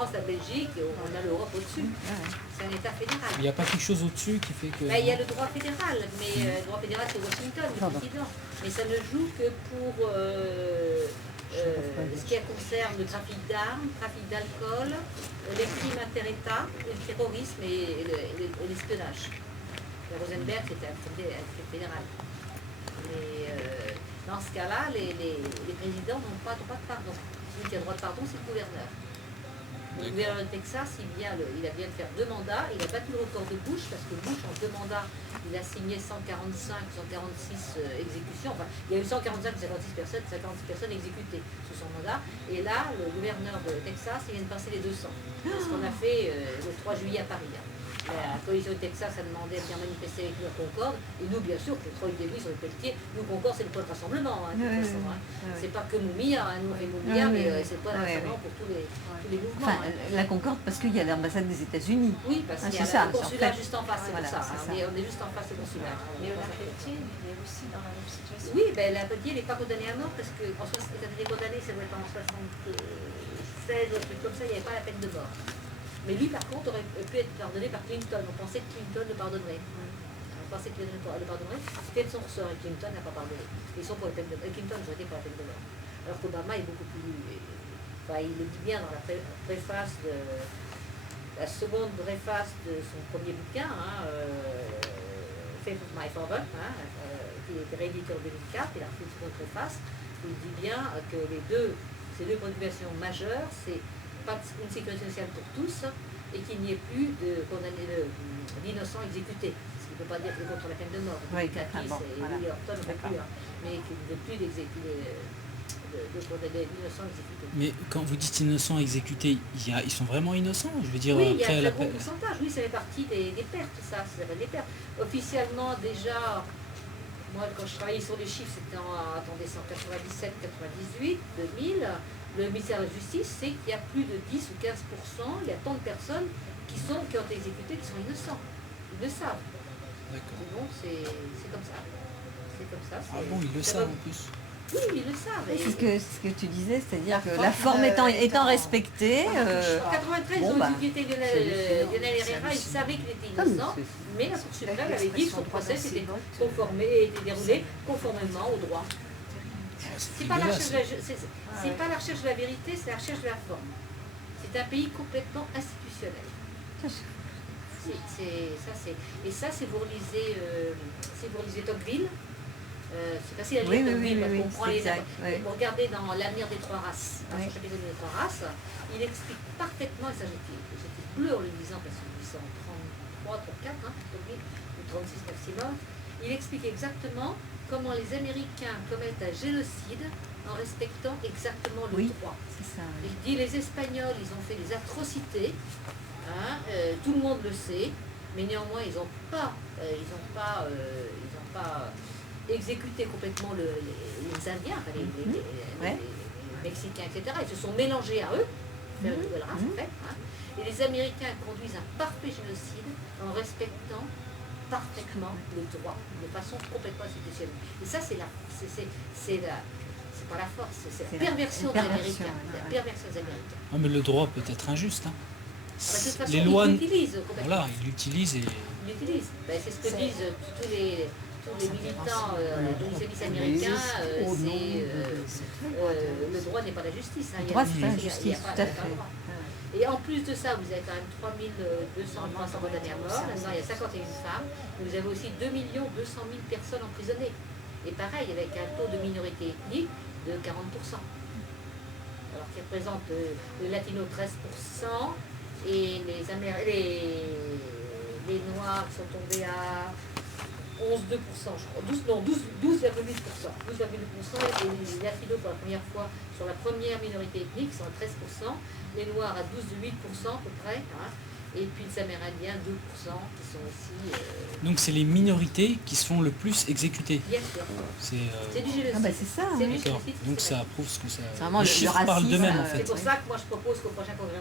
France, la Belgique, on a l'Europe au-dessus. C'est un État fédéral. Il n'y a pas quelque chose au-dessus qui fait que... Il y a le droit fédéral, mais le droit fédéral c'est Washington, le président. Mais ça ne joue que pour ce qui concerne le trafic d'armes, le trafic d'alcool, les crimes inter-États, le terrorisme et l'espionnage. Le Rosenberg c'était un crime fédéral. Mais dans ce cas-là, les présidents n'ont pas de pardon. Celui qui a le droit de pardon, c'est le gouverneur. Le gouverneur de Texas, il vient de faire 2 mandats, il a battu le record de Bush, parce que Bush, en 2 mandats, il a signé 145, 146 exécutions. Enfin, il y a eu 145 ou 56 personnes exécutées sous son mandat. Et là, le gouverneur de Texas, il vient de passer les 200. C'est ce qu'on a fait le 3 juillet à Paris. La coalition de Texas a demandé à bien manifester avec nous à Concorde, et nous, bien sûr, que les 3 début sur le Pelletier, nous, Concorde, c'est le point de rassemblement. C'est pas que Moumia, nous, on fait Moumia, mais c'est le point de rassemblement pour tous les mouvements. Enfin, la Concorde, parce qu'il y a l'ambassade des États-Unis. Oui, parce qu'il y a le consulat juste en face, c'est pour ça. On est juste en face du consulat. Mais la Pelletier, il est aussi dans la même situation. Oui, ben, la Pelletier, il n'est pas condamné à mort, parce que quand il a été condamné, ça doit être en 76, ou un truc comme ça, il n'y avait pas la peine de mort. Mais lui, par contre, aurait pu être pardonné par Clinton. On pensait que Clinton le pardonnerait. On pensait que Clinton le pardonnerait. C'était de son ressort et Clinton n'a pas pardonné. Ils sont pour la peine de mort. Clinton aurait été pour la peine de mort. Alors qu'Obama est beaucoup plus... Enfin, il le dit bien dans la préface de... La seconde préface de son premier bouquin, Faith of My Father, qui était réédité en 2004, il a fait une seconde préface. Il dit bien que ces deux préoccupations majeures, c'est pas une sécurité sociale pour tous et qu'il n'y ait plus d'innocents exécutés. Ce qui ne veut pas dire que contre la peine de mort. Oui, Katis et Willie Horton non plus, mais qu'il ne veut plus d'innocents exécutés. Mais quand vous dites innocents exécutés, ils sont vraiment innocents? Je veux dire, oui, il y a après un très gros pourcentage. Oui, ça fait partie des pertes, ça s'appelle des pertes. Officiellement, déjà, moi, quand je travaillais sur les chiffres, c'était en 197, 98, 2000. Le ministère de la Justice sait qu'il y a plus de 10 ou 15%, il y a tant de personnes qui ont été exécutées qui sont innocents. Ils le savent. D'accord. Bon, c'est comme ça. C'est comme ça. Ah bon, ils le savent en plus. Oui, ils le savent. C'est ce que tu disais, c'est-à-dire que la forme étant respectée... En 93, ils ont exécuté Lionel Herrera, ils savaient qu'il était innocent, mais la Cour suprême avait dit que son procès était déroulé conformément au droit. C'est pas la recherche de la vérité, c'est la recherche de la forme. C'est un pays complètement institutionnel. Et ça, si vous relisez Tocqueville, c'est facile à lire Tocqueville, parce qu'on prend vous regardez dans L'avenir des 3 races, dans son chapitre des 3 races, il explique parfaitement, et ça j'étais bleu en le lisant, parce que je lisais en 33, 34, Tocqueville, ou 36 maximum, il explique exactement comment les Américains commettent un génocide en respectant exactement le droit. Ça, il dit les Espagnols, ils ont fait des atrocités, tout le monde le sait, mais néanmoins ils n'ont pas exécuté complètement les Indiens, les Mexicains, etc. Ils se sont mélangés à eux, faire une nouvelle race en fait. Et les Américains conduisent un parfait génocide en respectant parfaitement le droit, de façon complètement institutionnelle. Et ça, c'est pas la force, c'est la perversion des Américains. La perversion des Américains. Ah, mais le droit peut être injuste. Hein. De toute façon, les lois, ils l'utilisent complètement. Voilà, ils l'utilisent et... Ils l'utilisent. C'est ce que disent tous les militants du service américain, le droit n'est pas la justice. Le droit, c'est pas la justice, tout à fait. Et en plus de ça, vous avez quand même 3200 condamnés à mort. Là-dedans, il y a 51 femmes. Vous avez aussi 2 200 000 personnes emprisonnées. Et pareil, avec un taux de minorité ethnique de 40%. Alors qui représente le latino 13%, et les noirs sont tombés à 11,2%, je crois. 12,8%. 12,8%. Et les latinos, pour la première fois, sur la première minorité ethnique, sont à 13%. Les noirs à 12,8% à peu près. Et puis les Amérindiens, 2%, qui sont aussi... Donc c'est les minorités qui se font le plus exécuter. Bien sûr. C'est du génocide. Ah bah c'est ça. Donc ça prouve ce que ça... Vraiment, les chiffres parlent d'eux-mêmes en fait. C'est pour ça que moi je propose qu'au prochain congrès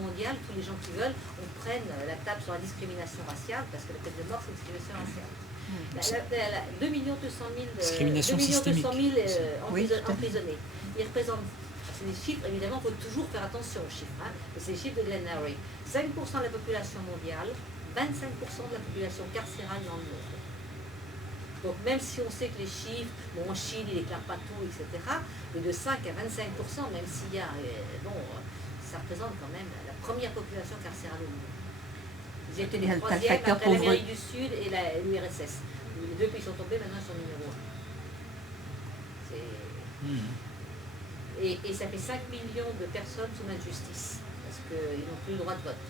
mondial, tous les gens qui veulent, on prenne la table sur la discrimination raciale, parce que la peine de mort, c'est une discrimination raciale. 2 200 000 discrimination systémique. emprisonnés. Ils représentent à c'est des chiffres, évidemment, il faut toujours faire attention aux chiffres. Hein. C'est les chiffres de Glenn Harry. 5% de la population mondiale, 25% de la population carcérale dans le monde. Donc même si on sait que les chiffres, bon, en Chine, ils déclarent pas tout, etc., mais de 5 à 25%, même s'il y a, ça représente quand même la première population carcérale au monde. Ils étaient les troisièmes après l'Amérique du Sud et l'URSS. Les deux pays sont tombés, maintenant ils sont numéro 1. Et ça fait 5 millions de personnes sous l'injustice, parce qu'ils n'ont plus le droit de vote.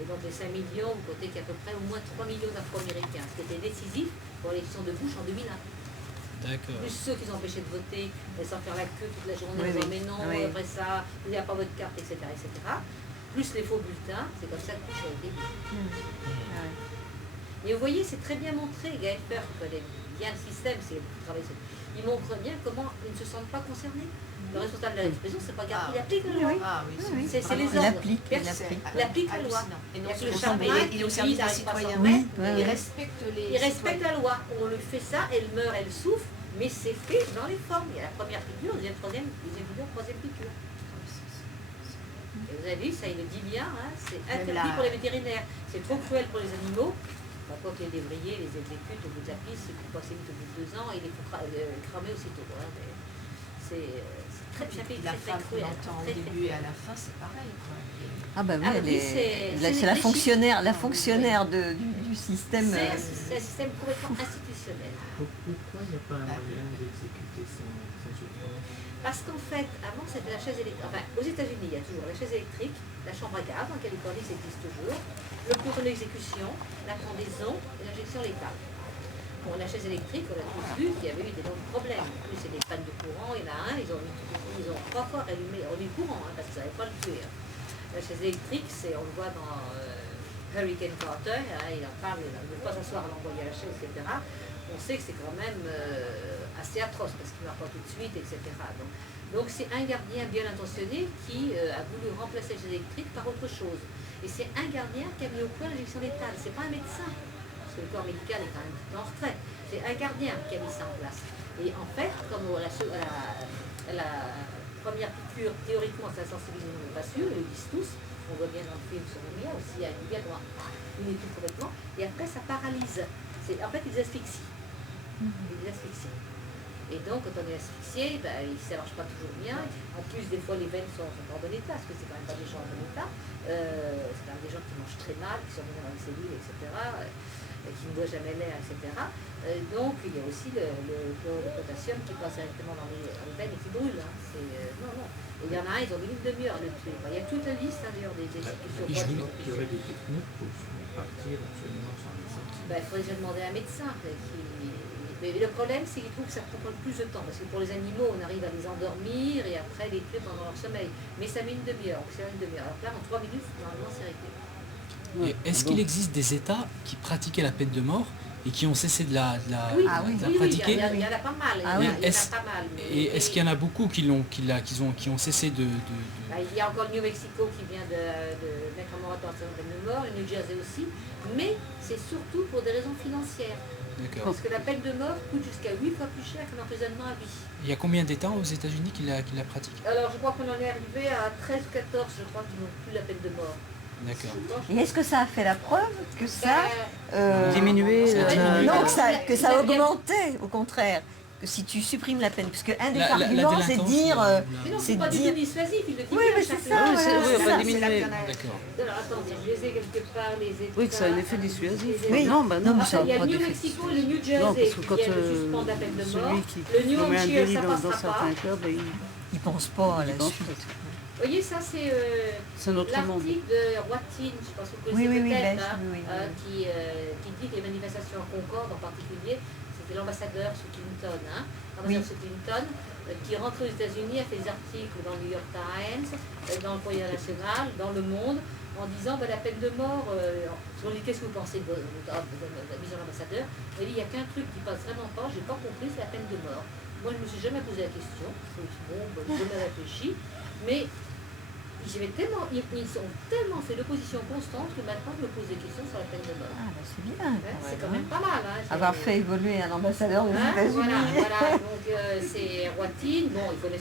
Et donc les 5 millions, vous comptez qu'il y a à peu près au moins 3 millions d'Afro-Américains, ce qui était décisif pour l'élection de Bush en 2001. D'accord. Plus ceux qui ont empêché de voter, sans faire la queue toute la journée, en disant mais non, après ça, il n'y a pas votre carte, etc., etc. Plus les faux bulletins, c'est comme ça que Bush a été élu. Et vous voyez, c'est très bien montré, Gaël Perk connaît bien le système, il montre bien comment ils ne se sentent pas concernés. Le responsable de la répression, c'est pas grave, il applique la loi. C'est les ordres. Il applique la loi. Et non, il est au service des citoyens. Il respecte la loi. On lui fait ça, elle meurt, elle souffre, mais c'est fait dans les formes. Il y a la première piqûre, deuxième piqûre, troisième piqûre. Et vous avez vu, ça il le dit bien, hein, c'est interdit pour les vétérinaires. C'est trop cruel pour les animaux. Quand les lévriers les exécutent au bout de la piste, ils coupent assez vite au bout de 2 ans et ils les font cramer aussitôt. Hein, c'est très cruel. Au début et à la fin, c'est pareil. Ah bah oui, c'est la fonctionnaire du système. C'est un système complètement institutionnel. Pourquoi il n'y a pas un moyen d'exécuter sans souffrance? Parce qu'en fait, avant c'était la chaise électrique. Enfin, aux États-Unis, il y a toujours la chaise électrique, la chambre à gaz, en Californie, ça existe toujours, le couteau d'exécution, la pendaison et l'injection létale. Bon, la chaise électrique, on a tous vu qu'il y avait eu d'énormes problèmes. En plus, c'est des pannes de courant, il y en a un, ils ont 3 fois allumé le courant, hein, parce que ça n'avait pas le tuer. Hein. La chaise électrique, on le voit dans Hurricane Carter, hein, il en parle, il ne veut pas s'asseoir à l'envoyer à la chaise, etc. On sait que c'est quand même assez atroce parce qu'il ne meurt pas tout de suite, etc. Donc c'est un gardien bien intentionné qui a voulu remplacer la chaise électrique par autre chose. Et c'est un gardien qui a mis au point l'injection létale, c'est pas un médecin, parce que le corps médical est quand même tout en retrait. C'est un gardien qui a mis ça en place. Et en fait, comme la première piqûre, théoriquement, ça sensibilise, on n'est pas sûr, ils le disent tous, on voit bien dans le film sur le mien aussi, il y a une étude complètement, et après ça paralyse. En fait, ils asphyxient. Et donc, quand on est asphyxié, ça ne marche pas toujours bien. En plus, des fois, les veines sont pas en bon état, parce que c'est quand même pas des gens en bon état. C'est quand même des gens qui mangent très mal, qui sont venus dans les cellules, etc., qui ne boivent jamais l'air, etc. Donc, il y a aussi le chlorure de potassium qui passe directement dans les veines et qui brûle. Hein. Non. Et il y en a un, ils ont mis une demi-heure à le tuer. Il y a toute la liste, hein, d'ailleurs, des exécutions. Il y aurait des techniques pour partir absolument sans les sentir. Il faudrait déjà demander à un médecin. Mais le problème, c'est qu'ils trouvent que ça prend plus de temps. Parce que pour les animaux, on arrive à les endormir et après les tuer pendant leur sommeil. Mais ça met une demi-heure. Alors là, en 3 minutes, normalement, c'est réglé. Est-ce qu'il existe des États qui pratiquaient la peine de mort et qui ont cessé de la pratiquer? Il y en a pas mal. Et est-ce qu'il y en a beaucoup qui ont cessé de... Il y a encore le New Mexico qui vient de mettre en moratoire sur la peine de mort, le New Jersey aussi, mais c'est surtout pour des raisons financières. Parce que la peine de mort coûte jusqu'à 8 fois plus cher qu'un emprisonnement à vie. Il y a combien d'États aux États-Unis qui la pratiquent? Alors je crois qu'on en est arrivé à 13 ou 14, je crois, qui n'ont plus la peine de mort. D'accord. Et est-ce que ça a fait la preuve que ça diminué non, que ça a augmenté, au contraire. Que si tu supprimes la peine, puisque un des arguments, c'est de dire... Mais non, c'est pas du tout dissuasif, il le dit. Oui, mais c'est ça. on va diminuer. D'accord. Alors attendez, je les ai quelque part, les États... Oui, que ça a un effet dissuasif. Oui. Non, mais ça Il y a pas le New d'effet. Mexico et le New Jersey non, parce que quand qui viennent de suspendre la peine de mort. celui qui Le New commet un Hampshire, délit ça dans passera pas. certains cas, Ils pensent pas à la il pense suite. pas. Vous voyez, ça c'est notre monde. l'article de Watin, je ne sais pas si vous connaissez peut-être, qui dit que les manifestations à Concorde en particulier, c'était l'ambassadeur sous Clinton, l'ambassadeur sous Clinton, qui rentre aux États-Unis, a fait des articles dans le New York Times, dans le Courrier national, dans Le Monde, en disant la peine de mort, on dit qu'est-ce que vous pensez de la mise en ambassadeur, il dit il n'y a qu'un truc qui passe vraiment pas, je n'ai pas compris, c'est la peine de mort. Moi je ne me suis jamais posé la question, je me suis dit bon, je me réfléchis, mais ils ont tellement fait l'opposition constante que maintenant je me pose des questions sur la peine de mort. Ah, c'est bien. C'est quand même pas mal. Avoir fait évoluer un ambassadeur des États-Unis. Voilà, donc c'est Watin, bon, il connaît